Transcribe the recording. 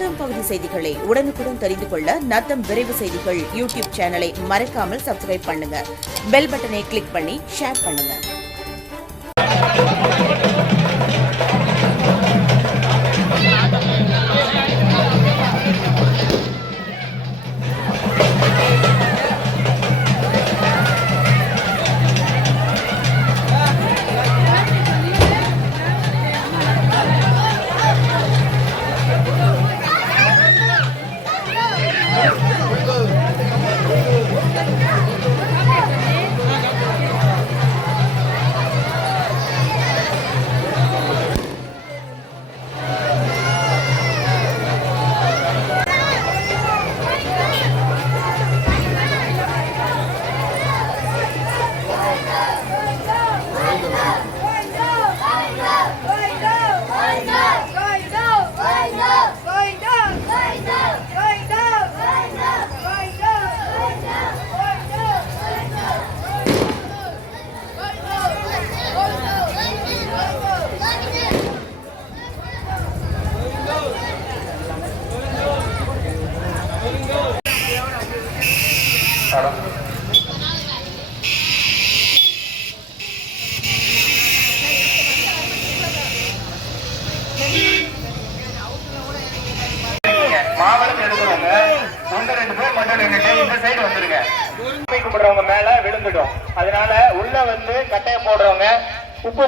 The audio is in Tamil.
நத்தம் பகுதி செய்திகளை உடனுக்குடன் தெரிந்து கொள்ள நத்தம் விரைவு செய்திகள் யூடியூப் சேனலை மறக்காமல் சப்ஸ்கிரைப் பண்ணுங்க. பெல் பட்டனை கிளிக் பண்ணி ஷேர் பண்ணுங்க. மாவட்டம் எடுக்கிறவங்க ஒன்று ரெண்டு பேர் மட்டும் நின்னுட்டு இந்த சைடு வந்துருங்க. சாமி கும்பிடுறவங்க மேல விழுந்துடும். அதனால உள்ள வந்து கட்டையை போடுறவங்க உப்பு